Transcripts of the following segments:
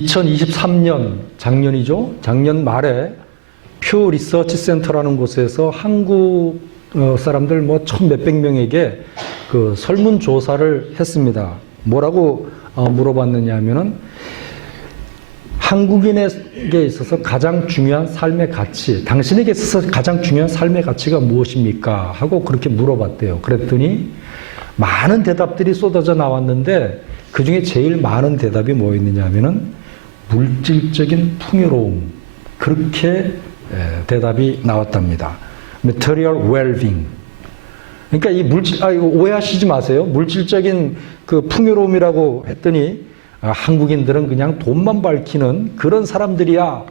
2023년, 작년이죠. 작년 말에 퓨 리서치 센터라는 곳에서 한국 사람들 뭐 1,000몇백 명에게 그 설문조사를 했습니다. 뭐라고 물어봤느냐 하면은 한국인에게 있어서 가장 중요한 삶의 가치, 당신에게 있어서 가장 중요한 삶의 가치가 무엇입니까? 하고 그렇게 물어봤대요. 그랬더니 많은 대답들이 쏟아져 나왔는데 그 중에 제일 많은 대답이 뭐였느냐 하면은 물질적인 풍요로움. 그렇게 대답이 나왔답니다. Material well-being. 그러니까 이 이거 오해하시지 마세요. 물질적인 그 풍요로움이라고 했더니 한국인들은 그냥 돈만 밝히는 그런 사람들이야.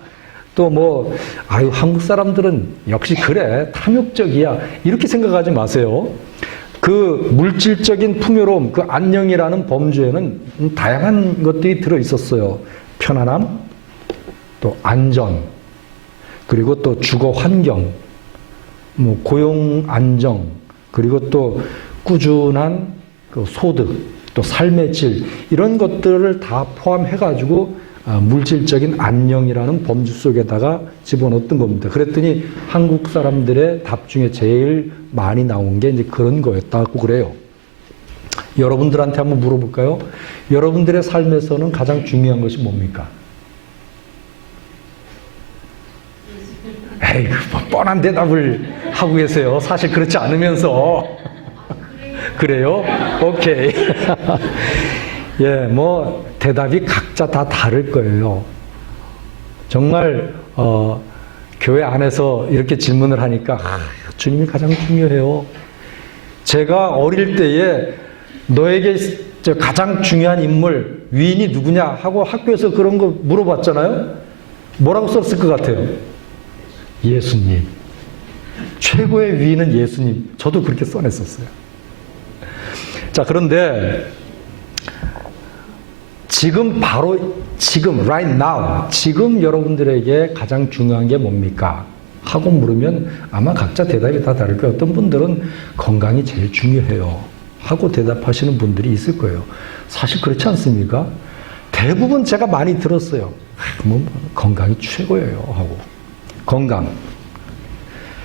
또 한국 사람들은 역시 그래. 탐욕적이야. 이렇게 생각하지 마세요. 그 물질적인 풍요로움, 그 안녕이라는 범주에는 다양한 것들이 들어 있었어요. 편안함, 또 안전, 그리고 또 주거 환경, 고용 안정, 그리고 또 꾸준한 그 소득, 또 삶의 질, 이런 것들을 다 포함해가지고 물질적인 안녕이라는 범주 속에다가 집어넣었던 겁니다. 그랬더니 한국 사람들의 답 중에 제일 많이 나온 게 이제 그런 거였다고 그래요. 여러분들한테 한번 물어볼까요? 여러분들의 삶에서는 가장 중요한 것이 뭡니까? 에이, 뻔한 대답을 하고 계세요. 사실 그렇지 않으면서. 그래요? 오케이. 예, 대답이 각자 다 다를 거예요. 정말, 교회 안에서 이렇게 질문을 하니까, 주님이 가장 중요해요. 제가 어릴 때에 너에게 가장 중요한 인물, 위인이 누구냐 하고 학교에서 그런 거 물어봤잖아요? 뭐라고 썼을 것 같아요? 예수님. 최고의 위인은 예수님. 저도 그렇게 써냈었어요. 자, 그런데 지금 right now, 지금 여러분들에게 가장 중요한 게 뭡니까? 하고 물으면 아마 각자 대답이 다 다를 거예요. 어떤 분들은 건강이 제일 중요해요. 하고 대답하시는 분들이 있을 거예요. 사실 그렇지 않습니까? 대부분 제가 많이 들었어요. 건강이 최고예요. 하고. 건강.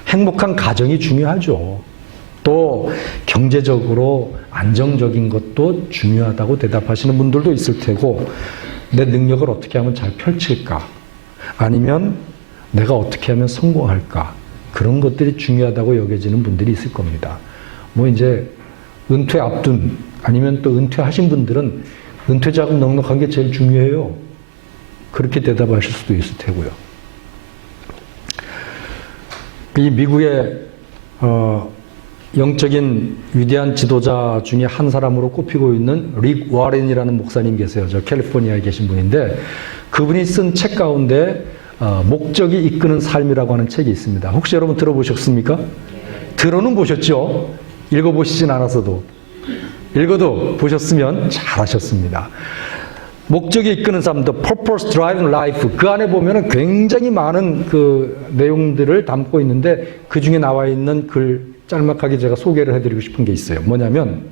행복한 가정이 중요하죠. 또 경제적으로 안정적인 것도 중요하다고 대답하시는 분들도 있을 테고, 내 능력을 어떻게 하면 잘 펼칠까? 아니면 내가 어떻게 하면 성공할까? 그런 것들이 중요하다고 여겨지는 분들이 있을 겁니다. 이제 은퇴 앞둔, 아니면 또 은퇴하신 분들은 은퇴 자금 넉넉한 게 제일 중요해요. 그렇게 대답하실 수도 있을 테고요. 이 미국의 영적인 위대한 지도자 중에 한 사람으로 꼽히고 있는 릭 워렌이라는 목사님 계세요. 저 캘리포니아에 계신 분인데, 그분이 쓴 책 가운데 목적이 이끄는 삶이라고 하는 책이 있습니다. 혹시 여러분 들어보셨습니까? 들어는 보셨죠? 읽어보시진 않았어도. 읽어도 보셨으면 잘하셨습니다. 목적이 이끄는 삶, The Purpose Driving Life. 그 안에 보면은 굉장히 많은 그 내용들을 담고 있는데, 그 중에 나와 있는 글 짤막하게 제가 소개를 해드리고 싶은 게 있어요. 뭐냐면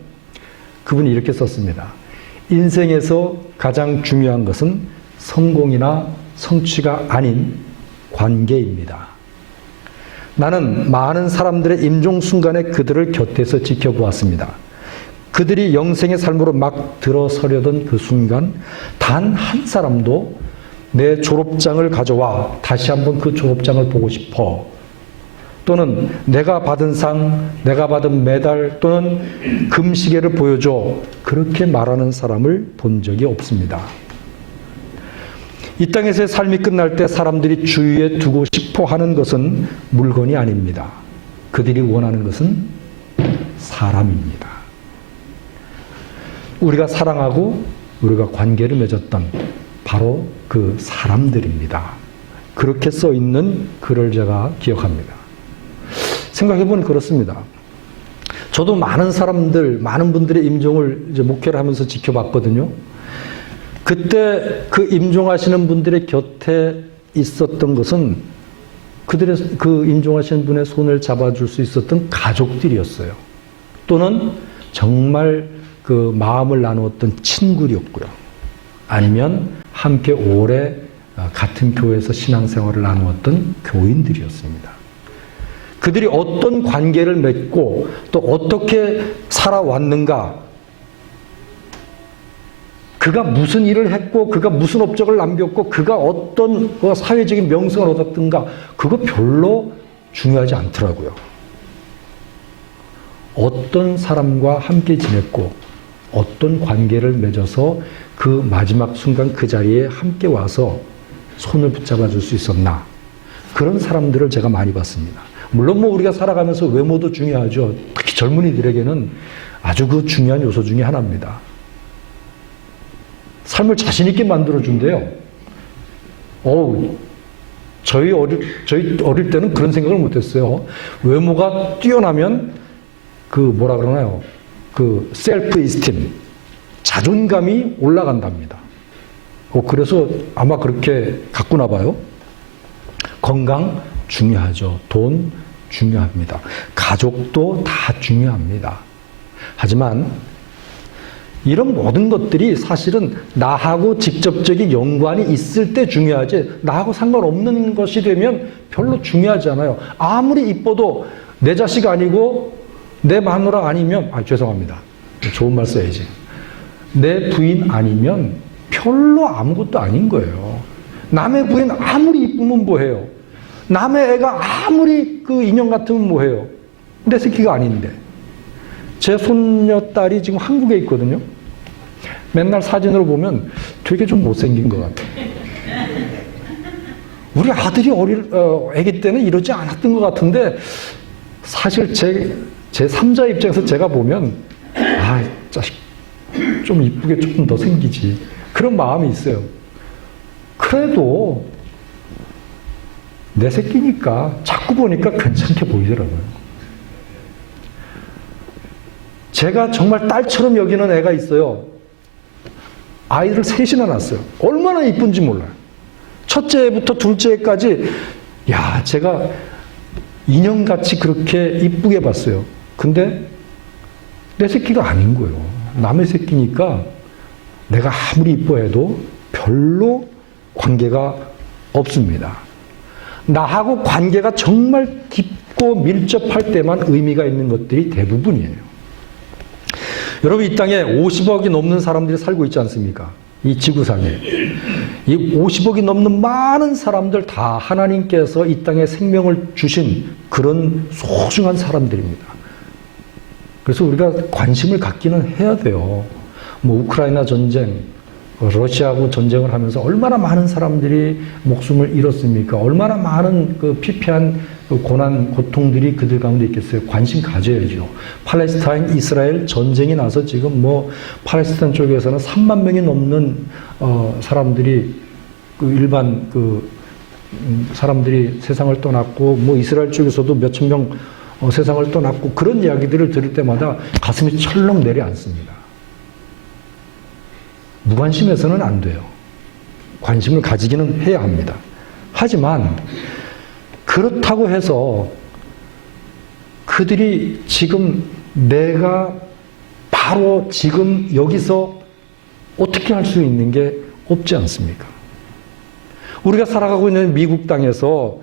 그분이 이렇게 썼습니다. 인생에서 가장 중요한 것은 성공이나 성취가 아닌 관계입니다. 나는 많은 사람들의 임종 순간에 그들을 곁에서 지켜보았습니다. 그들이 영생의 삶으로 막 들어서려던 그 순간 단 한 사람도 내 졸업장을 가져와 다시 한번 그 졸업장을 보고 싶어, 또는 내가 받은 상, 내가 받은 메달 또는 금시계를 보여줘, 그렇게 말하는 사람을 본 적이 없습니다. 이 땅에서의 삶이 끝날 때 사람들이 주위에 두고 싶어 하는 것은 물건이 아닙니다. 그들이 원하는 것은 사람입니다. 우리가 사랑하고 우리가 관계를 맺었던 바로 그 사람들입니다. 그렇게 써 있는 글을 제가 기억합니다. 생각해보면 그렇습니다. 저도 많은 사람들, 많은 분들의 임종을 이제 목회를 하면서 지켜봤거든요. 그때 그 임종하시는 분들의 곁에 있었던 것은 그들의 그 임종하시는 분의 손을 잡아줄 수 있었던 가족들이었어요. 또는 정말 그 마음을 나누었던 친구였고요. 아니면 함께 오래 같은 교회에서 신앙생활을 나누었던 교인들이었습니다. 그들이 어떤 관계를 맺고 또 어떻게 살아왔는가, 그가 무슨 일을 했고 그가 무슨 업적을 남겼고 그가 어떤 사회적인 명성을 얻었던가, 그거 별로 중요하지 않더라고요. 어떤 사람과 함께 지냈고 어떤 관계를 맺어서 그 마지막 순간 그 자리에 함께 와서 손을 붙잡아 줄 수 있었나, 그런 사람들을 제가 많이 봤습니다. 물론 우리가 살아가면서 외모도 중요하죠. 특히 젊은이들에게는 아주 그 중요한 요소 중에 하나입니다. 삶을 자신 있게 만들어준대요. 저희 어릴 때는 그런 생각을 못했어요. 외모가 뛰어나면 뭐라 그러나요? 셀프 이스팀, 자존감이 올라간답니다. 그래서 아마 그렇게 갔구나 봐요. 건강 중요하죠. 돈 중요합니다. 가족도 다 중요합니다. 하지만 이런 모든 것들이 사실은 나하고 직접적인 연관이 있을 때 중요하지, 나하고 상관없는 것이 되면 별로 중요하지 않아요. 아무리 이뻐도 내 자식 아니고 내 마누라 아니면, 죄송합니다. 좋은 말 써야지. 내 부인 아니면 별로 아무것도 아닌 거예요. 남의 부인 아무리 이쁘면 뭐해요? 남의 애가 아무리 인형 같으면 뭐해요? 내 새끼가 아닌데. 제 손녀딸이 지금 한국에 있거든요. 맨날 사진으로 보면 되게 좀 못생긴 것 같아요. 우리 아들이 아기 때는 이러지 않았던 것 같은데, 사실 제 3자 입장에서 제가 보면, 자식 좀 이쁘게 조금 더 생기지, 그런 마음이 있어요. 그래도 내 새끼니까 자꾸 보니까 괜찮게 보이더라고요. 제가 정말 딸처럼 여기는 애가 있어요. 아이를 셋이나 낳았어요. 얼마나 이쁜지 몰라요. 첫째부터 둘째까지, 제가 인형같이 그렇게 이쁘게 봤어요. 근데 내 새끼가 아닌 거예요. 남의 새끼니까 내가 아무리 이뻐해도 별로 관계가 없습니다. 나하고 관계가 정말 깊고 밀접할 때만 의미가 있는 것들이 대부분이에요. 여러분, 이 땅에 50억이 넘는 사람들이 살고 있지 않습니까? 이 지구상에. 이 50억이 넘는 많은 사람들 다 하나님께서 이 땅에 생명을 주신 그런 소중한 사람들입니다. 그래서 우리가 관심을 갖기는 해야 돼요. 우크라이나 전쟁, 러시아하고 전쟁을 하면서 얼마나 많은 사람들이 목숨을 잃었습니까? 얼마나 많은 피폐한 고난, 고통들이 그들 가운데 있겠어요. 관심 가져야죠. 팔레스타인, 이스라엘 전쟁이 나서 지금 팔레스타인 쪽에서는 3만 명이 넘는 사람들이 일반 사람들이 세상을 떠났고, 이스라엘 쪽에서도 몇천 명 세상을 떠났고, 그런 이야기들을 들을 때마다 가슴이 철렁 내려앉습니다. 무관심해서는 안 돼요. 관심을 가지기는 해야 합니다. 하지만 그렇다고 해서 그들이 지금 내가 바로 지금 여기서 어떻게 할 수 있는 게 없지 않습니까? 우리가 살아가고 있는 미국 땅에서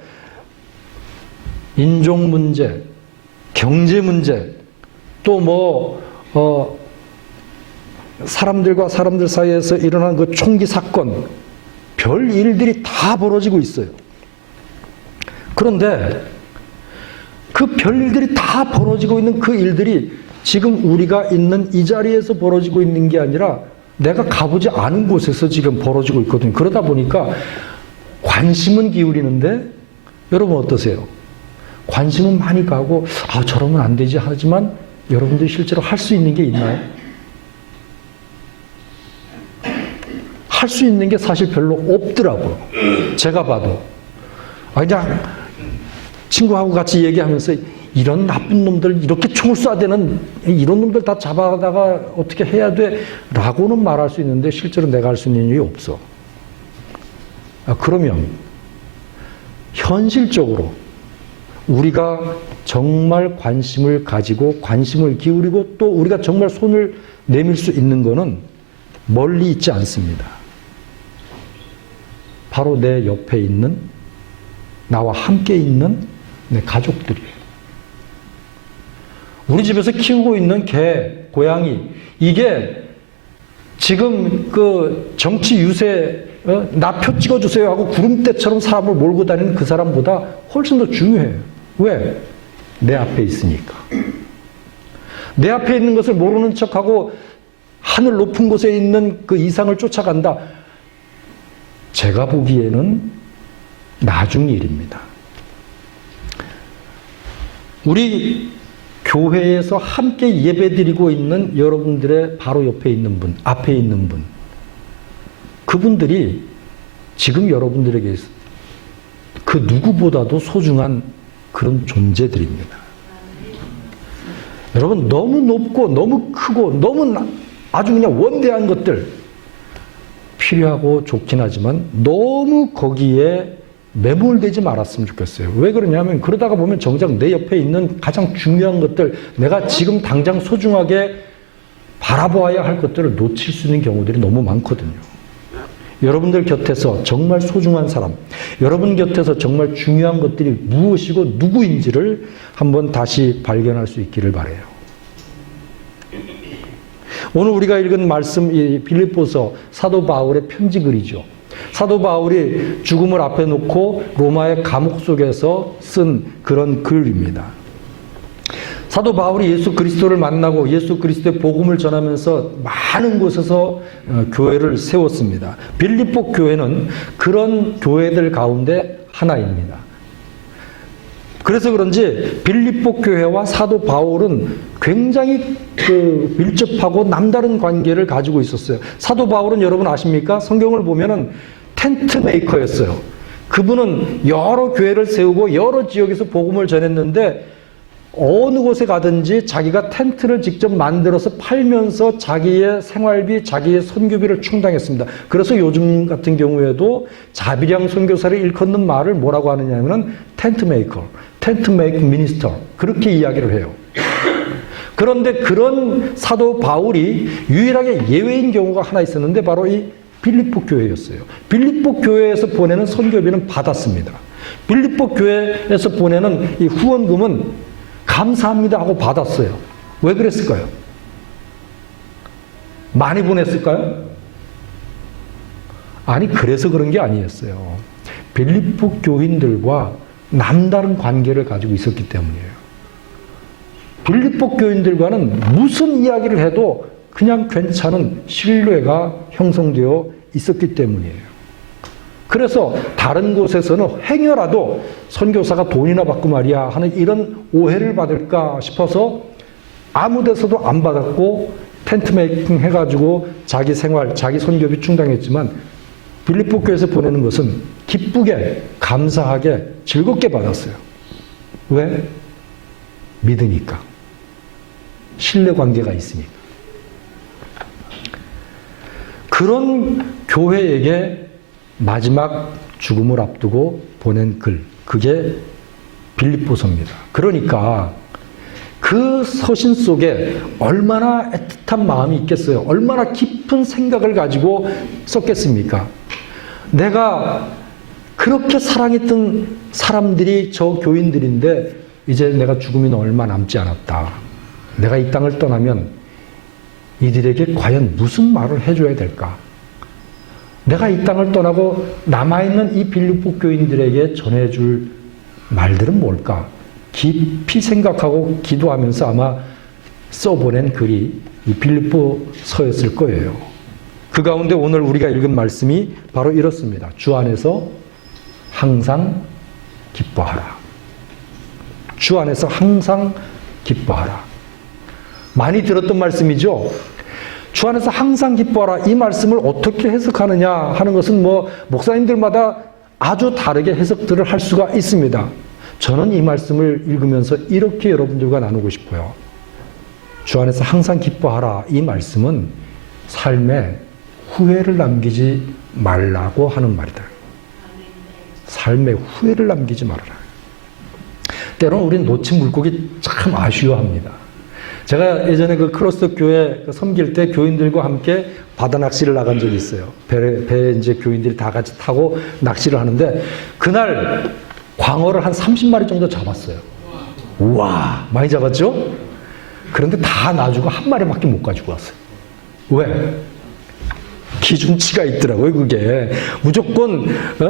인종 문제, 경제 문제, 또 사람들과 사람들 사이에서 일어난 그 총기 사건, 별 일들이 다 벌어지고 있어요. 그런데 그 별 일들이 다 벌어지고 있는 그 일들이 지금 우리가 있는 이 자리에서 벌어지고 있는 게 아니라 내가 가보지 않은 곳에서 지금 벌어지고 있거든요. 그러다 보니까 관심은 기울이는데, 여러분 어떠세요? 관심은 많이 가고 저러면 안 되지 하지만 여러분들이 실제로 할 수 있는 게 있나요? 할 수 있는 게 사실 별로 없더라고요. 제가 봐도. 그냥 친구하고 같이 얘기하면서 이런 나쁜 놈들, 이렇게 총을 쏴야 되는 이런 놈들 다 잡아다가 어떻게 해야 돼? 라고는 말할 수 있는데 실제로 내가 할 수 있는 일이 없어. 그러면 현실적으로 우리가 정말 관심을 가지고 관심을 기울이고 또 우리가 정말 손을 내밀 수 있는 거는 멀리 있지 않습니다. 바로 내 옆에 있는, 나와 함께 있는 내 가족들이에요. 우리 집에서 키우고 있는 개, 고양이, 이게 지금 그 정치 유세, 나 표 찍어주세요 하고 구름대처럼 사람을 몰고 다니는 그 사람보다 훨씬 더 중요해요. 왜? 내 앞에 있으니까. 내 앞에 있는 것을 모르는 척하고 하늘 높은 곳에 있는 그 이상을 쫓아간다. 제가 보기에는 나중 일입니다. 우리 교회에서 함께 예배드리고 있는 여러분들의 바로 옆에 있는 분, 앞에 있는 분, 그분들이 지금 여러분들에게 그 누구보다도 소중한 그런 존재들입니다. 여러분, 너무 높고 너무 크고 너무 아주 그냥 원대한 것들 필요하고 좋긴 하지만 너무 거기에 매몰되지 말았으면 좋겠어요. 왜 그러냐면 그러다가 보면 정작 내 옆에 있는 가장 중요한 것들, 내가 지금 당장 소중하게 바라보아야 할 것들을 놓칠 수 있는 경우들이 너무 많거든요. 여러분들 곁에서 정말 소중한 사람, 여러분 곁에서 정말 중요한 것들이 무엇이고 누구인지를 한번 다시 발견할 수 있기를 바라요. 오늘 우리가 읽은 말씀, 이 빌립보서 사도 바울의 편지글이죠. 사도 바울이 죽음을 앞에 놓고 로마의 감옥 속에서 쓴 그런 글입니다. 사도 바울이 예수 그리스도를 만나고 예수 그리스도의 복음을 전하면서 많은 곳에서 교회를 세웠습니다. 빌립보 교회는 그런 교회들 가운데 하나입니다. 그래서 그런지 빌립보 교회와 사도 바울은 굉장히 밀접하고 남다른 관계를 가지고 있었어요. 사도 바울은 여러분 아십니까? 성경을 보면은 텐트 메이커였어요. 그분은 여러 교회를 세우고 여러 지역에서 복음을 전했는데 어느 곳에 가든지 자기가 텐트를 직접 만들어서 팔면서 자기의 생활비, 자기의 선교비를 충당했습니다. 그래서 요즘 같은 경우에도 자비량 선교사를 일컫는 말을 뭐라고 하느냐면 텐트 메이커, 텐트 메이크 미니스터, 그렇게 이야기를 해요. 그런데 그런 사도 바울이 유일하게 예외인 경우가 하나 있었는데 바로 이 빌립보 교회였어요. 빌립보 교회에서 보내는 선교비는 받았습니다. 빌립보 교회에서 보내는 이 후원금은 감사합니다 하고 받았어요. 왜 그랬을까요? 많이 보냈을까요? 아니, 그래서 그런 게 아니었어요. 빌립보 교인들과 남다른 관계를 가지고 있었기 때문이에요. 빌립보 교인들과는 무슨 이야기를 해도 그냥 괜찮은 신뢰가 형성되어 있었기 때문이에요. 그래서 다른 곳에서는 행여라도 선교사가 돈이나 받고 말이야 하는 이런 오해를 받을까 싶어서 아무 데서도 안 받았고 텐트 메이킹 해가지고 자기 생활, 자기 선교비 충당했지만 빌립보 교회에서 보내는 것은 기쁘게, 감사하게, 즐겁게 받았어요. 왜? 믿으니까. 신뢰관계가 있으니까. 그런 교회에게 마지막 죽음을 앞두고 보낸 글, 그게 빌립보서입니다. 그러니까 그 서신 속에 얼마나 애틋한 마음이 있겠어요? 얼마나 깊은 생각을 가지고 썼겠습니까? 내가 그렇게 사랑했던 사람들이 저 교인들인데 이제 내가 죽음이 얼마 남지 않았다. 내가 이 땅을 떠나면 이들에게 과연 무슨 말을 해줘야 될까? 내가 이 땅을 떠나고 남아있는 이 빌립보 교인들에게 전해줄 말들은 뭘까? 깊이 생각하고 기도하면서 아마 써보낸 글이 이 빌립보서였을 거예요. 그 가운데 오늘 우리가 읽은 말씀이 바로 이렇습니다. 주 안에서 항상 기뻐하라. 주 안에서 항상 기뻐하라. 많이 들었던 말씀이죠. 주 안에서 항상 기뻐하라. 이 말씀을 어떻게 해석하느냐 하는 것은 목사님들마다 아주 다르게 해석들을 할 수가 있습니다. 저는 이 말씀을 읽으면서 이렇게 여러분들과 나누고 싶어요. 주 안에서 항상 기뻐하라. 이 말씀은 삶에 후회를 남기지 말라고 하는 말이다. 삶에 후회를 남기지 말아라. 때로는 우리는 놓친 물고기 참 아쉬워합니다. 제가 예전에 그 크로스 교회 섬길 때 교인들과 함께 바다 낚시를 나간 적이 있어요. 배에 이제 교인들이 다 같이 타고 낚시를 하는데 그날 광어를 한 30마리 정도 잡았어요. 우와, 많이 잡았죠? 그런데 다 놔주고 한 마리밖에 못 가지고 왔어요. 왜? 기준치가 있더라고요, 그게. 무조건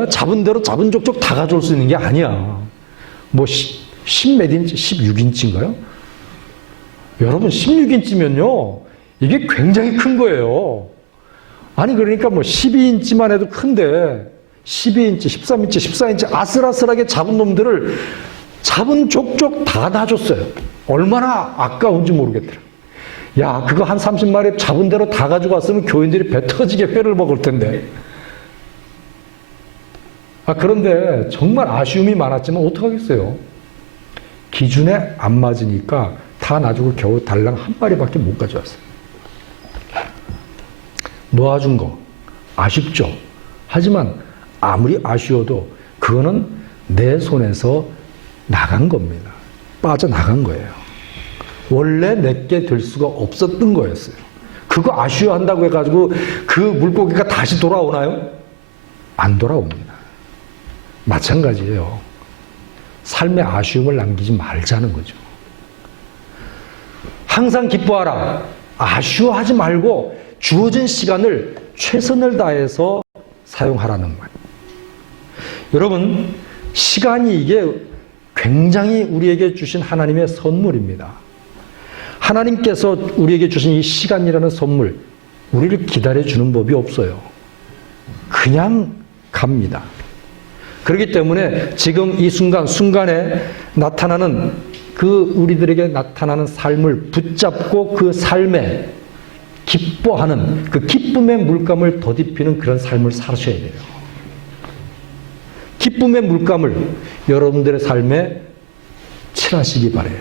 잡은 대로 잡은 족족 다 가져올 수 있는 게 아니야. 뭐 10몇 인치, 16인치인가요? 여러분 16인치면요 이게 굉장히 큰 거예요. 아니 그러니까 뭐 12인치만 해도 큰데 12인치, 13인치, 14인치 아슬아슬하게 잡은 놈들을 잡은 족족 다 놔줬어요. 얼마나 아까운지 모르겠더라. 야, 그거 한 30마리 잡은 대로 다 가지고 왔으면 교인들이 배 터지게 회를 먹을 텐데. 그런데 정말 아쉬움이 많았지만 어떡하겠어요. 기준에 안 맞으니까 다 놔주고 겨우 달랑 한 마리밖에 못 가져왔어요. 놓아준 거 아쉽죠. 하지만 아무리 아쉬워도 그거는 내 손에서 나간 겁니다. 빠져나간 거예요. 원래 내게 될 수가 없었던 거였어요. 그거 아쉬워한다고 해가지고 그 물고기가 다시 돌아오나요? 안 돌아옵니다. 마찬가지예요. 삶의 아쉬움을 남기지 말자는 거죠. 항상 기뻐하라. 아쉬워하지 말고 주어진 시간을 최선을 다해서 사용하라는 말. 여러분, 시간이 이게 굉장히 우리에게 주신 하나님의 선물입니다. 하나님께서 우리에게 주신 이 시간이라는 선물, 우리를 기다려주는 법이 없어요. 그냥 갑니다. 그렇기 때문에 지금 이 순간에 나타나는 우리들에게 나타나는 삶을 붙잡고 그 삶에 기뻐하는 그 기쁨의 물감을 덧입히는 그런 삶을 사셔야 돼요. 기쁨의 물감을 여러분들의 삶에 칠하시기 바라요.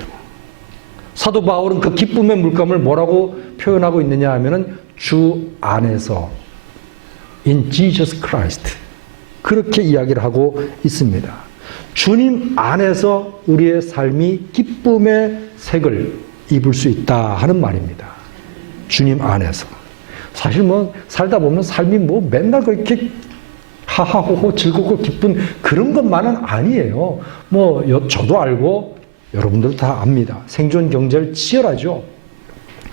사도 바울은 그 기쁨의 물감을 뭐라고 표현하고 있느냐 하면은 주 안에서 in Jesus Christ 그렇게 이야기를 하고 있습니다. 주님 안에서 우리의 삶이 기쁨의 색을 입을 수 있다 하는 말입니다. 주님 안에서. 사실 뭐 살다 보면 삶이 뭐 맨날 그렇게 하하호호 즐겁고 기쁜 그런 것만은 아니에요. 뭐 저도 알고 여러분들도 다 압니다. 생존 경제를 치열하죠.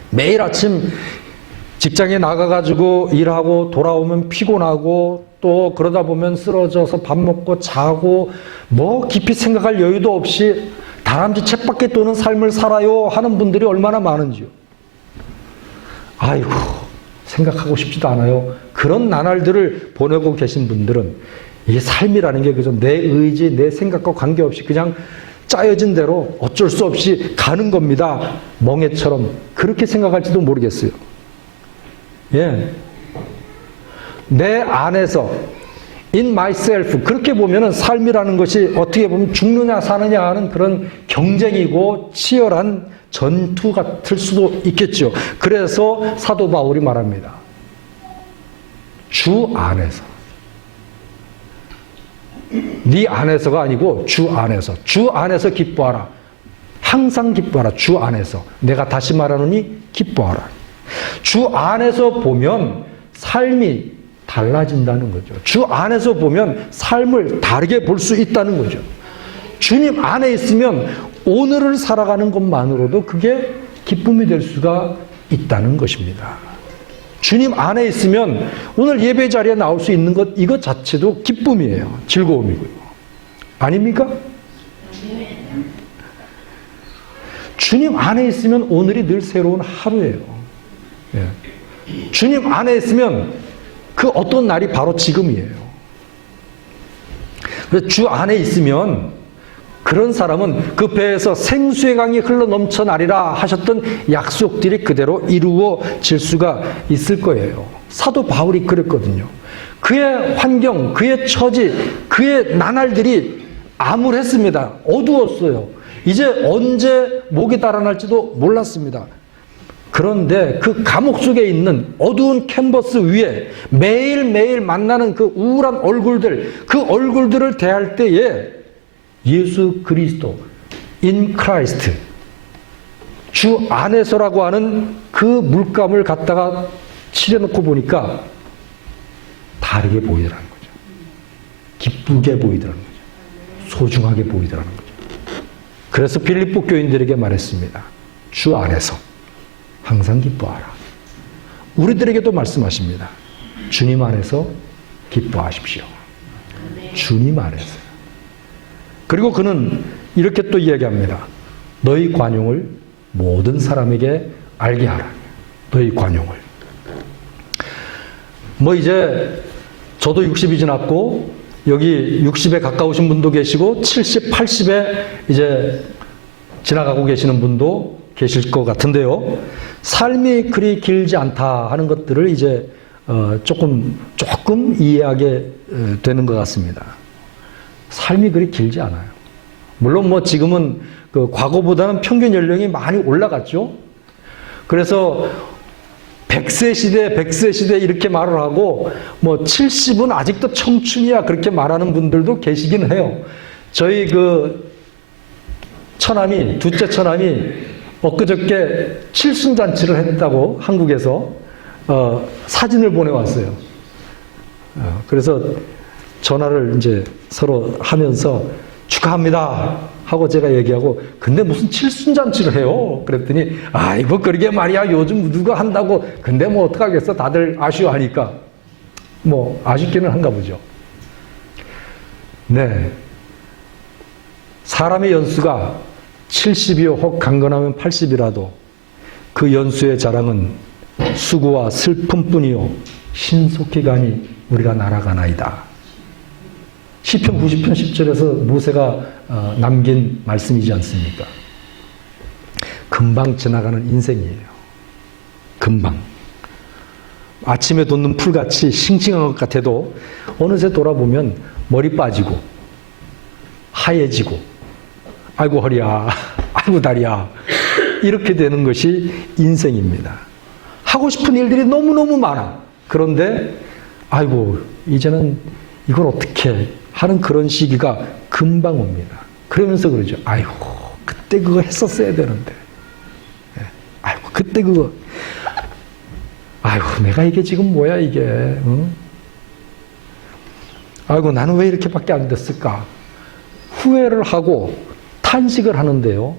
매일 아침 직장에 나가가지고 일하고 돌아오면 피곤하고 또 그러다 보면 쓰러져서 밥 먹고 자고 뭐 깊이 생각할 여유도 없이 다람쥐 쳇바퀴 도는 삶을 살아요 하는 분들이 얼마나 많은지요. 아이고 생각하고 싶지도 않아요. 그런 나날들을 보내고 계신 분들은 이 삶이라는 게 그저 내 의지, 내 생각과 관계없이 그냥 짜여진 대로 어쩔 수 없이 가는 겁니다. 멍해처럼 그렇게 생각할지도 모르겠어요. 예, 내 안에서 in myself 그렇게 보면은 삶이라는 것이 어떻게 보면 죽느냐 사느냐 하는 그런 경쟁이고 치열한 전투 같을 수도 있겠죠. 그래서 사도 바울이 말합니다. 주 안에서. 네 안에서가 아니고 주 안에서. 주 안에서 기뻐하라. 항상 기뻐하라. 주 안에서. 내가 다시 말하노니 기뻐하라. 주 안에서 보면 삶이 달라진다는 거죠. 주 안에서 보면 삶을 다르게 볼 수 있다는 거죠. 주님 안에 있으면 오늘을 살아가는 것만으로도 그게 기쁨이 될 수가 있다는 것입니다. 주님 안에 있으면 오늘 예배 자리에 나올 수 있는 것 이것 자체도 기쁨이에요. 즐거움이고요. 아닙니까? 주님 안에 있으면 오늘이 늘 새로운 하루예요. 예. 주님 안에 있으면 그 어떤 날이 바로 지금이에요. 그래서 주 안에 있으면 그런 사람은 그 배에서 생수의 강이 흘러 넘쳐나리라 하셨던 약속들이 그대로 이루어질 수가 있을 거예요. 사도 바울이 그랬거든요. 그의 환경, 그의 처지, 그의 나날들이 암울했습니다. 어두웠어요. 이제 언제 목이 달아날지도 몰랐습니다. 그런데 그 감옥 속에 있는 어두운 캔버스 위에 매일매일 만나는 그 우울한 얼굴들, 그 얼굴들을 대할 때에 예수 그리스도, in Christ, 주 안에서라고 하는 그 물감을 갖다가 칠해놓고 보니까 다르게 보이더라는 거죠. 기쁘게 보이더라는 거죠. 소중하게 보이더라는 거죠. 그래서 빌립보 교인들에게 말했습니다. 주 안에서 항상 기뻐하라. 우리들에게도 말씀하십니다. 주님 안에서 기뻐하십시오. 주님 안에서. 그리고 그는 이렇게 또 이야기합니다. 너희 관용을 모든 사람에게 알게 하라. 너희 관용을. 뭐 이제 저도 60이 지났고 여기 60에 가까우신 분도 계시고 70, 80에 이제 지나가고 계시는 분도 계실 것 같은데요. 삶이 그리 길지 않다 하는 것들을 이제 조금 이해하게 되는 것 같습니다. 삶이 그리 길지 않아요. 물론 뭐 지금은 그 과거보다는 평균 연령이 많이 올라갔죠. 그래서 100세 시대 이렇게 말을 하고 뭐 70은 아직도 청춘이야 그렇게 말하는 분들도 계시긴 해요. 저희 그 처남이, 둘째 처남이 엊그저께 칠순잔치를 했다고 한국에서 사진을 보내왔어요. 그래서 전화를 이제 서로 하면서 축하합니다 하고 제가 얘기하고 근데 무슨 칠순잔치를 해요? 그랬더니 아이고 그러게 말이야 요즘 누가 한다고 근데 뭐 어떡하겠어 다들 아쉬워하니까 뭐 아쉽기는 한가 보죠. 네, 사람의 연수가 70이요 혹 강건하면 80이라도 그 연수의 자랑은 수고와 슬픔뿐이요 신속히 가니 우리가 날아가나이다. 시편 90편 10절에서 모세가 남긴 말씀이지 않습니까? 금방 지나가는 인생이에요. 금방. 아침에 돋는 풀같이 싱싱한 것 같아도 어느새 돌아보면 머리 빠지고 하얘지고 아이고 허리야 아이고 다리야 이렇게 되는 것이 인생입니다. 하고 싶은 일들이 너무너무 많아. 그런데 아이고 이제는 이걸 어떻게 하는 그런 시기가 금방 옵니다. 그러면서 그러죠. 아이고 그때 그거 했었어야 되는데 아이고 그때 그거 아이고 내가 이게 지금 뭐야 이게 응? 아이고 나는 왜 이렇게밖에 안 됐을까. 후회를 하고 탄식을 하는데요.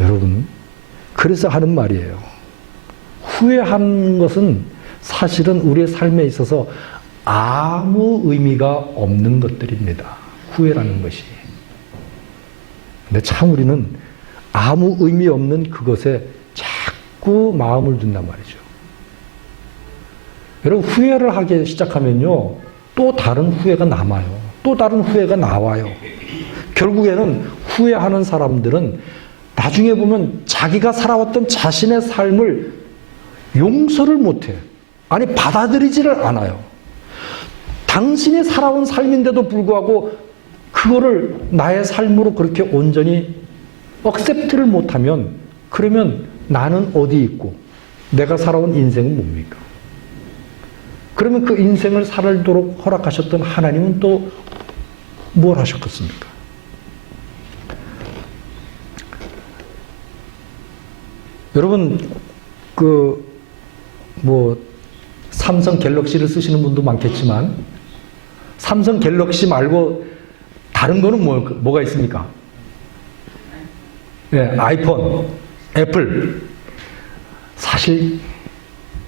여러분 그래서 하는 말이에요. 후회하는 것은 사실은 우리의 삶에 있어서 아무 의미가 없는 것들입니다. 후회라는 것이. 근데 참 우리는 아무 의미 없는 그것에 자꾸 마음을 둔단 말이죠. 여러분 후회를 하기 시작하면요. 또 다른 후회가 남아요. 또 다른 후회가 나와요. 결국에는 후회하는 사람들은 나중에 보면 자기가 살아왔던 자신의 삶을 용서를 못해. 아니 받아들이지를 않아요. 당신이 살아온 삶인데도 불구하고 그거를 나의 삶으로 그렇게 온전히 억셉트를 못하면 그러면 나는 어디 있고 내가 살아온 인생은 뭡니까? 그러면 그 인생을 살도록 허락하셨던 하나님은 또 뭘 하셨겠습니까? 여러분 삼성 갤럭시를 쓰시는 분도 많겠지만 삼성 갤럭시 말고 다른 거는 뭐가 있습니까? 네, 아이폰, 애플. 사실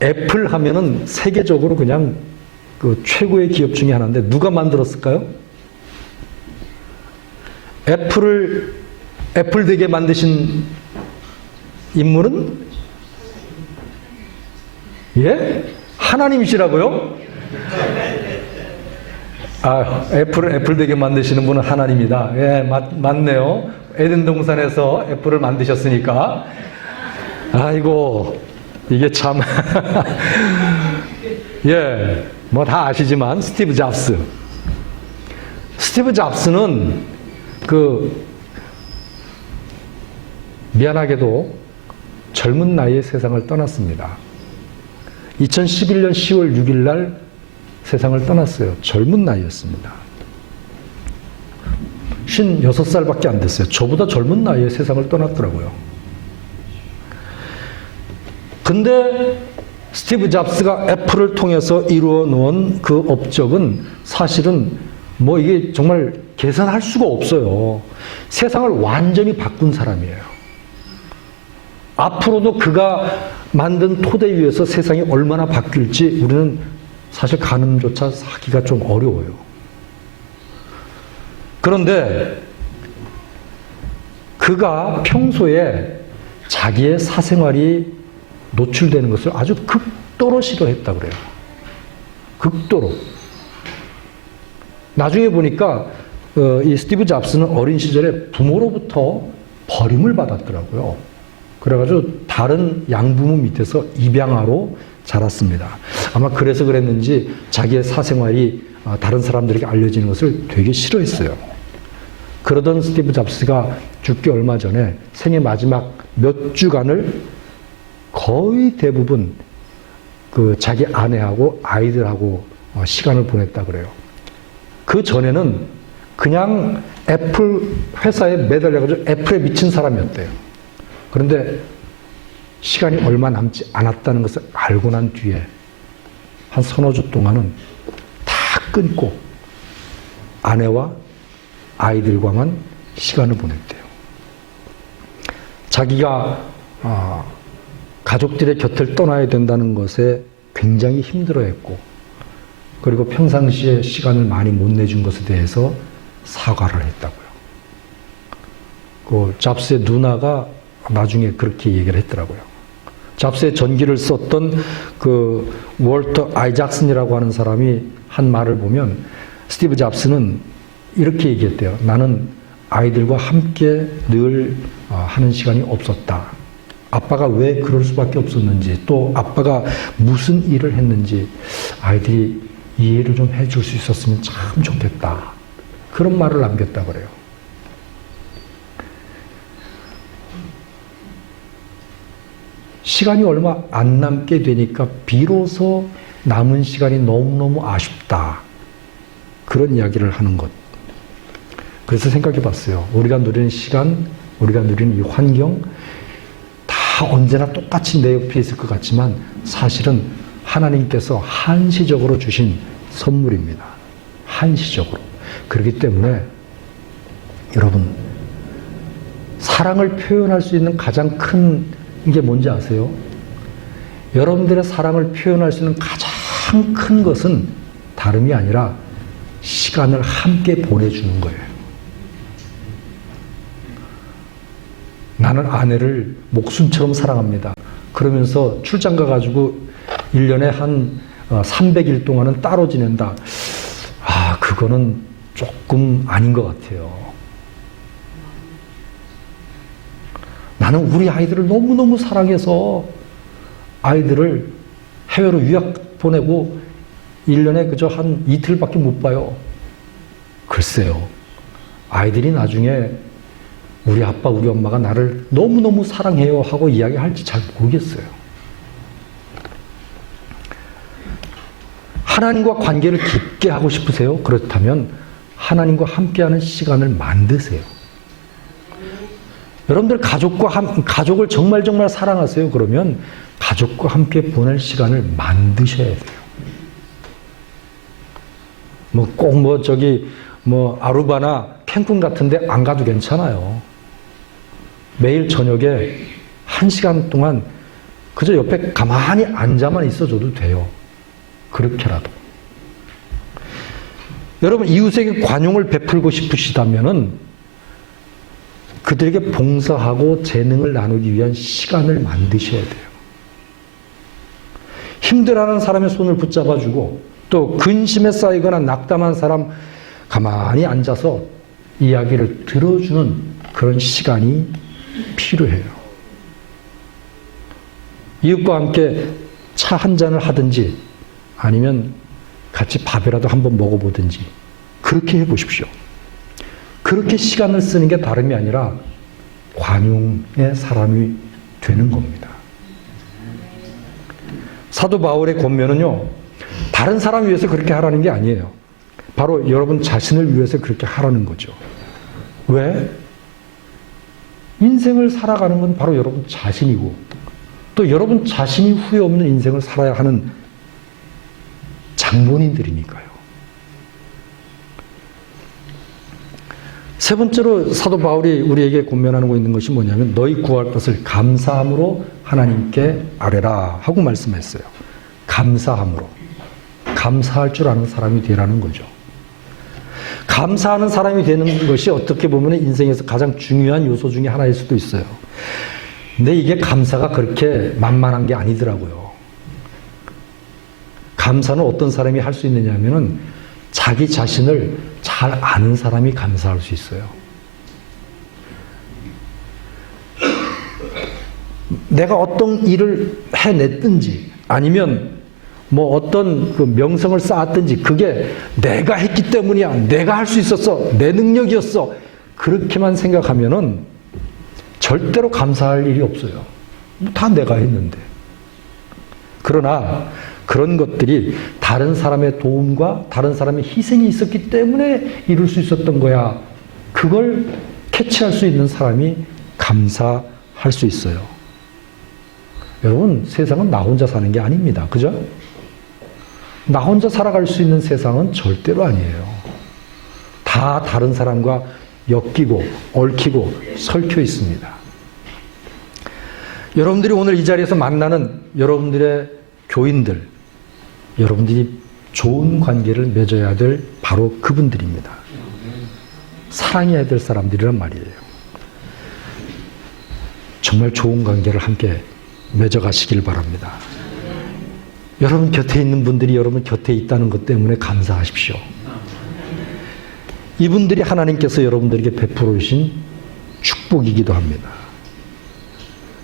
애플 하면은 세계적으로 그냥 그 최고의 기업 중에 하나인데 누가 만들었을까요? 애플 되게 만드신 인물은 예? 하나님이시라고요? 애플 되게 만드시는 분은 하나님이다. 예, 맞네요. 에덴 동산에서 애플을 만드셨으니까. 아이고, 이게 참. 예, 뭐 다 아시지만, 스티브 잡스는 미안하게도 젊은 나이에 세상을 떠났습니다. 2011년 10월 6일 날 세상을 떠났어요. 젊은 나이였습니다. 56살밖에 안 됐어요. 저보다 젊은 나이에 세상을 떠났더라고요. 근데 스티브 잡스가 애플을 통해서 이루어 놓은 그 업적은 사실은 뭐 이게 정말 계산할 수가 없어요. 세상을 완전히 바꾼 사람이에요. 앞으로도 그가 만든 토대 위에서 세상이 얼마나 바뀔지 우리는 사실 가늠조차 하기가 좀 어려워요. 그런데 그가 평소에 자기의 사생활이 노출되는 것을 아주 극도로 싫어했다 그래요. 극도로. 나중에 보니까 이 스티브 잡스는 어린 시절에 부모로부터 버림을 받았더라고요. 그래가지고 다른 양부모 밑에서 입양아로 자랐습니다. 아마 그래서 그랬는지 자기의 사생활이 다른 사람들에게 알려지는 것을 되게 싫어했어요. 그러던 스티브 잡스가 죽기 얼마 전에 생애 마지막 몇 주간을 거의 대부분 그 자기 아내하고 아이들하고 시간을 보냈다 그래요. 그 전에는 그냥 애플 회사에 매달려가지고 애플에 미친 사람이었대요. 그런데 시간이 얼마 남지 않았다는 것을 알고 난 뒤에 한 서너 주 동안은 다 끊고 아내와 아이들과만 시간을 보냈대요. 자기가 가족들의 곁을 떠나야 된다는 것에 굉장히 힘들어했고, 그리고 평상시에 시간을 많이 못 내준 것에 대해서 사과를 했다고요. 그 잡스의 누나가 나중에 그렇게 얘기를 했더라고요. 잡스의 전기를 썼던 그 월터 아이작슨이라고 하는 사람이 한 말을 보면 스티브 잡스는 이렇게 얘기했대요. 나는 아이들과 함께 늘 하는 시간이 없었다. 아빠가 왜 그럴 수밖에 없었는지, 또 아빠가 무슨 일을 했는지 아이들이 이해를 좀 해줄 수 있었으면 참 좋겠다. 그런 말을 남겼다 그래요. 시간이 얼마 안 남게 되니까 비로소 남은 시간이 너무너무 아쉽다. 그런 이야기를 하는 것. 그래서 생각해 봤어요. 우리가 누리는 시간, 우리가 누리는 이 환경, 다 언제나 똑같이 내 옆에 있을 것 같지만 사실은 하나님께서 한시적으로 주신 선물입니다. 한시적으로. 그렇기 때문에 여러분, 사랑을 표현할 수 있는 가장 큰 게 뭔지 아세요? 여러분들의 사랑을 표현할 수 있는 가장 큰 것은 다름이 아니라 시간을 함께 보내주는 거예요. 나는 아내를 목숨처럼 사랑합니다. 그러면서 출장 가가지고 1년에 한 300일 동안은 따로 지낸다. 그거는 조금 아닌 것 같아요. 나는 우리 아이들을 너무너무 사랑해서 아이들을 해외로 유학 보내고 1년에 그저 한 이틀밖에 못 봐요. 글쎄요. 아이들이 나중에 우리 아빠, 우리 엄마가 나를 너무너무 사랑해요 하고 이야기할지 잘 모르겠어요. 하나님과 관계를 깊게 하고 싶으세요? 그렇다면 하나님과 함께하는 시간을 만드세요. 여러분들 가족을 정말 사랑하세요? 그러면 가족과 함께 보낼 시간을 만드셔야 돼요. 아루바나 캔쿤 같은데 안 가도 괜찮아요. 매일 저녁에 1시간 동안 그저 옆에 가만히 앉아만 있어줘도 돼요. 그렇게라도. 여러분, 이웃에게 관용을 베풀고 싶으시다면은 그들에게 봉사하고 재능을 나누기 위한 시간을 만드셔야 돼요. 힘들어하는 사람의 손을 붙잡아주고, 또 근심에 쌓이거나 낙담한 사람 가만히 앉아서 이야기를 들어주는 그런 시간이 필요해요. 이웃과 함께 차 한 잔을 하든지 아니면 같이 밥이라도 한번 먹어보든지 그렇게 해보십시오. 그렇게 시간을 쓰는 게 다름이 아니라 관용의 사람이 되는 겁니다. 사도 바울의 권면은요, 다른 사람 위해서 그렇게 하라는 게 아니에요. 바로 여러분 자신을 위해서 그렇게 하라는 거죠. 왜? 인생을 살아가는 건 바로 여러분 자신이고, 또 여러분 자신이 후회 없는 인생을 살아야 하는 장본인들이니까요. 세 번째로 사도 바울이 우리에게 권면하고 있는 것이 뭐냐면 너희 구할 것을 감사함으로 하나님께 아뢰라 하고 말씀했어요. 감사함으로. 감사할 줄 아는 사람이 되라는 거죠. 감사하는 사람이 되는 것이 어떻게 보면 인생에서 가장 중요한 요소 중에 하나일 수도 있어요. 근데 이게 감사가 그렇게 만만한 게 아니더라고요. 감사는 어떤 사람이 할 수 있느냐 하면은 자기 자신을 잘 아는 사람이 감사할 수 있어요. 내가 어떤 일을 해냈든지 아니면 뭐 어떤 그 명성을 쌓았든지 그게 내가 했기 때문이야. 내가 할 수 있었어. 내 능력이었어. 그렇게만 생각하면은 절대로 감사할 일이 없어요. 다 내가 했는데. 그러나 그런 것들이 다른 사람의 도움과 다른 사람의 희생이 있었기 때문에 이룰 수 있었던 거야. 그걸 캐치할 수 있는 사람이 감사할 수 있어요. 여러분, 세상은 나 혼자 사는 게 아닙니다. 그죠? 나 혼자 살아갈 수 있는 세상은 절대로 아니에요. 다 다른 사람과 엮이고 얽히고 설켜 있습니다. 여러분들이 오늘 이 자리에서 만나는 여러분들의 교인들, 여러분들이 좋은 관계를 맺어야 될 바로 그분들입니다. 사랑해야 될 사람들이란 말이에요. 정말 좋은 관계를 함께 맺어가시길 바랍니다. 여러분 곁에 있는 분들이 여러분 곁에 있다는 것 때문에 감사하십시오. 이분들이 하나님께서 여러분들에게 베풀어 주신 축복이기도 합니다.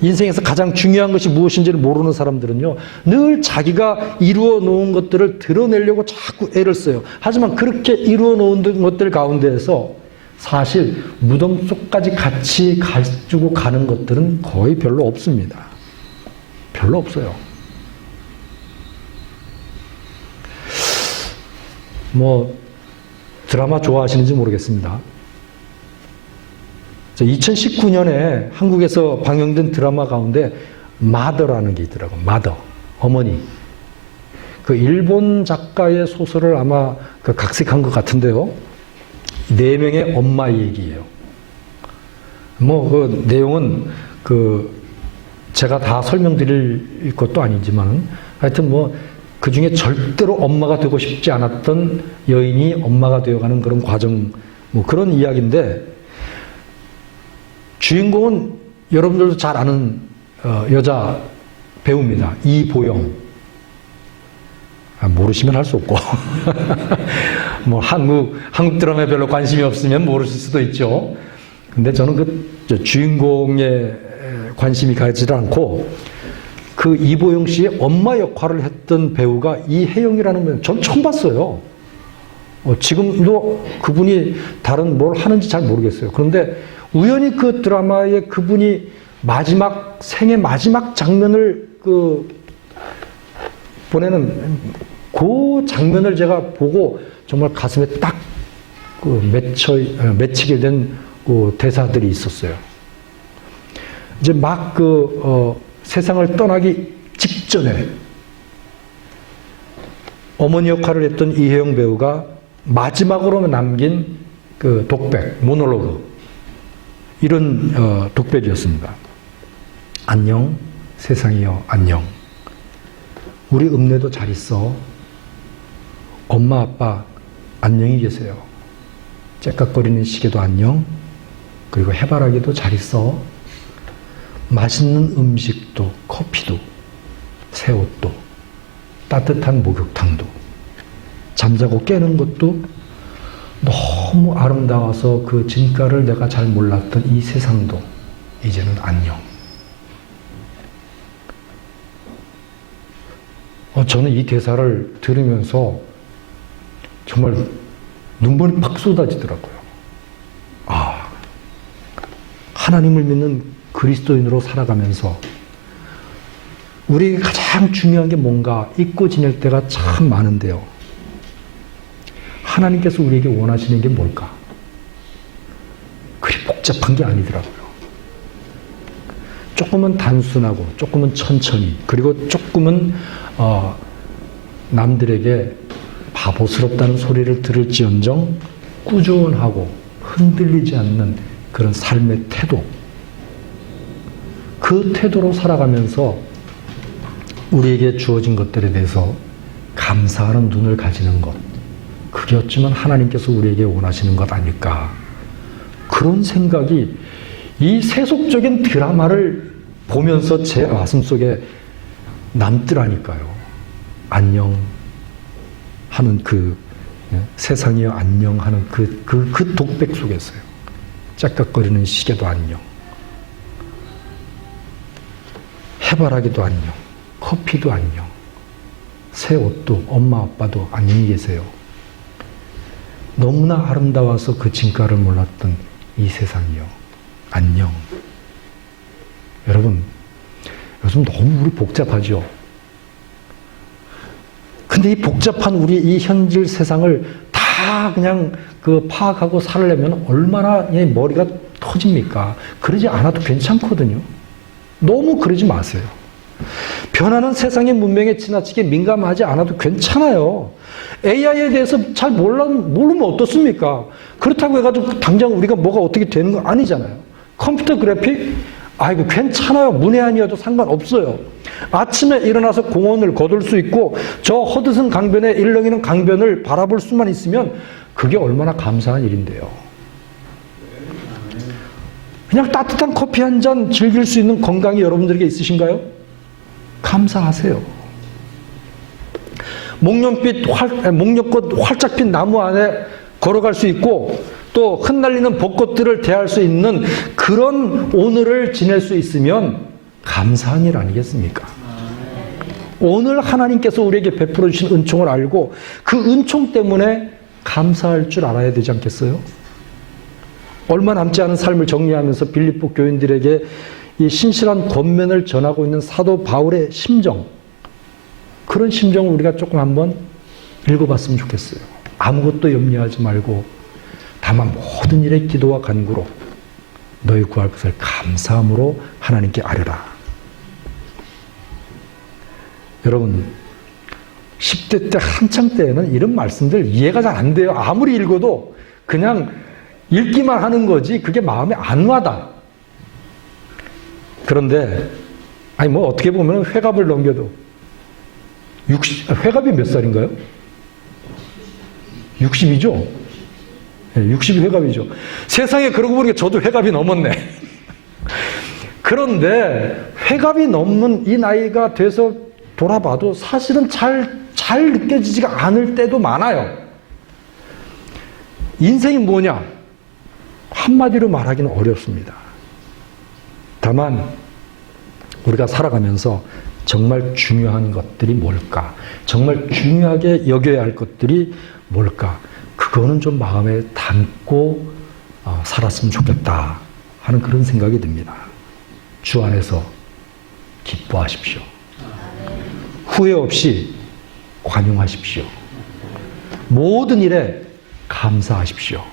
인생에서 가장 중요한 것이 무엇인지를 모르는 사람들은요, 늘 자기가 이루어 놓은 것들을 드러내려고 자꾸 애를 써요. 하지만 그렇게 이루어 놓은 것들 가운데에서 사실 무덤 속까지 같이 가지고 가는 것들은 거의 별로 없습니다. 별로 없어요. 뭐 드라마 좋아하시는지 모르겠습니다. 2019년에 한국에서 방영된 드라마 가운데 마더라는 게 있더라고요. 마더, 어머니. 그 일본 작가의 소설을 아마 각색한 것 같은데요. 4명의 엄마 얘기예요. 뭐 그 내용은 제가 다 설명드릴 것도 아니지만 하여튼 뭐 그 중에 절대로 엄마가 되고 싶지 않았던 여인이 엄마가 되어가는 그런 과정, 뭐 그런 이야기인데, 주인공은 여러분들도 잘 아는 여자 배우입니다. 이보영. 모르시면 할 수 없고 뭐 한국 드라마에 별로 관심이 없으면 모르실 수도 있죠. 근데 저는 그 주인공에 관심이 가지를 않고, 그 이보영 씨의 엄마 역할을 했던 배우가 이혜영이라는 분, 전 처음 봤어요. 지금도 그분이 다른 뭘 하는지 잘 모르겠어요. 그런데 우연히 그 드라마에 그분이 생의 마지막 장면을 보내는 그 장면을 제가 보고 정말 가슴에 딱 맺히게 된 대사들이 있었어요. 이제 막 세상을 떠나기 직전에 어머니 역할을 했던 이혜영 배우가 마지막으로 남긴 그 독백, 모놀로그, 이런 독백이었습니다. 안녕, 세상이여, 안녕. 우리 읍내도 잘 있어. 엄마, 아빠, 안녕히 계세요. 째깍거리는 시계도 안녕. 그리고 해바라기도 잘 있어. 맛있는 음식도, 커피도, 새 옷도, 따뜻한 목욕탕도, 잠자고 깨는 것도 너무 아름다워서 그 진가를 내가 잘 몰랐던 이 세상도 이제는 안녕. 저는 이 대사를 들으면서 정말 눈물이 팍 쏟아지더라고요. 하나님을 믿는 그리스도인으로 살아가면서 우리에게 가장 중요한 게 뭔가 잊고 지낼 때가 참 많은데요. 하나님께서 우리에게 원하시는 게 뭘까? 그리 복잡한 게 아니더라고요. 조금은 단순하고 조금은 천천히 그리고 조금은 남들에게 바보스럽다는 소리를 들을지언정 꾸준하고 흔들리지 않는 그런 삶의 태도, 그 태도로 살아가면서 우리에게 주어진 것들에 대해서 감사하는 눈을 가지는 것, 그게 어쩌면 하나님께서 우리에게 원하시는 것 아닐까, 그런 생각이 이 세속적인 드라마를 보면서 제 가슴속에 남더라니까요. 안녕 하는 세상이여 안녕 하는 그 독백 속에서요. 짝깍거리는 시계도 안녕, 해바라기도 안녕, 커피도 안녕, 새 옷도 엄마 아빠도 안녕히 계세요. 너무나 아름다워서 그 진가를 몰랐던 이 세상이요 안녕. 여러분, 요즘 너무 우리 복잡하죠. 근데 이 복잡한 우리 이 현실 세상을 다 그냥 파악하고 살려면 얼마나 머리가 터집니까? 그러지 않아도 괜찮거든요. 너무 그러지 마세요. 변하는 세상의 문명에 지나치게 민감하지 않아도 괜찮아요. AI에 대해서 잘 모르면 어떻습니까? 그렇다고 해가지고 당장 우리가 뭐가 어떻게 되는 거 아니잖아요. 컴퓨터 그래픽? 아이고 괜찮아요. 문외한이어도 상관없어요. 아침에 일어나서 공원을 거둘 수 있고 저 허드슨 강변에 일렁이는 강변을 바라볼 수만 있으면 그게 얼마나 감사한 일인데요. 그냥 따뜻한 커피 한 잔 즐길 수 있는 건강이 여러분들에게 있으신가요? 감사하세요. 목련꽃 활짝 핀 나무 안에 걸어갈 수 있고 또 흩날리는 벚꽃들을 대할 수 있는 그런 오늘을 지낼 수 있으면 감사한 일 아니겠습니까? 오늘 하나님께서 우리에게 베풀어 주신 은총을 알고 그 은총 때문에 감사할 줄 알아야 되지 않겠어요? 얼마 남지 않은 삶을 정리하면서 빌립보 교인들에게 이 신실한 권면을 전하고 있는 사도 바울의 심정, 그런 심정을 우리가 조금 한번 읽어봤으면 좋겠어요. 아무것도 염려하지 말고 다만 모든 일에 기도와 간구로 너희 구할 것을 감사함으로 하나님께 아뢰라. 여러분, 10대 때 한창 때에는 이런 말씀들 이해가 잘 안 돼요. 아무리 읽어도 그냥 읽기만 하는 거지 그게 마음에 안 와닿아. 그런데 어떻게 보면 회갑을 넘겨도 회갑이 몇 살인가요? 60이죠? 네, 60이 회갑이죠. 세상에 그러고 보니까 저도 회갑이 넘었네. 그런데 회갑이 넘는 이 나이가 돼서 돌아봐도 사실은 잘 느껴지지가 않을 때도 많아요. 인생이 뭐냐? 한마디로 말하기는 어렵습니다. 다만 우리가 살아가면서 정말 중요한 것들이 뭘까? 정말 중요하게 여겨야 할 것들이 뭘까? 그거는 좀 마음에 담고 살았으면 좋겠다 하는 그런 생각이 듭니다. 주 안에서 기뻐하십시오. 후회 없이 관용하십시오. 모든 일에 감사하십시오.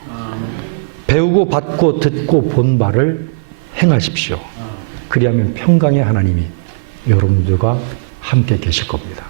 배우고 받고 듣고 본 바를 행하십시오. 그리하면 평강의 하나님이 여러분들과 함께 계실 겁니다.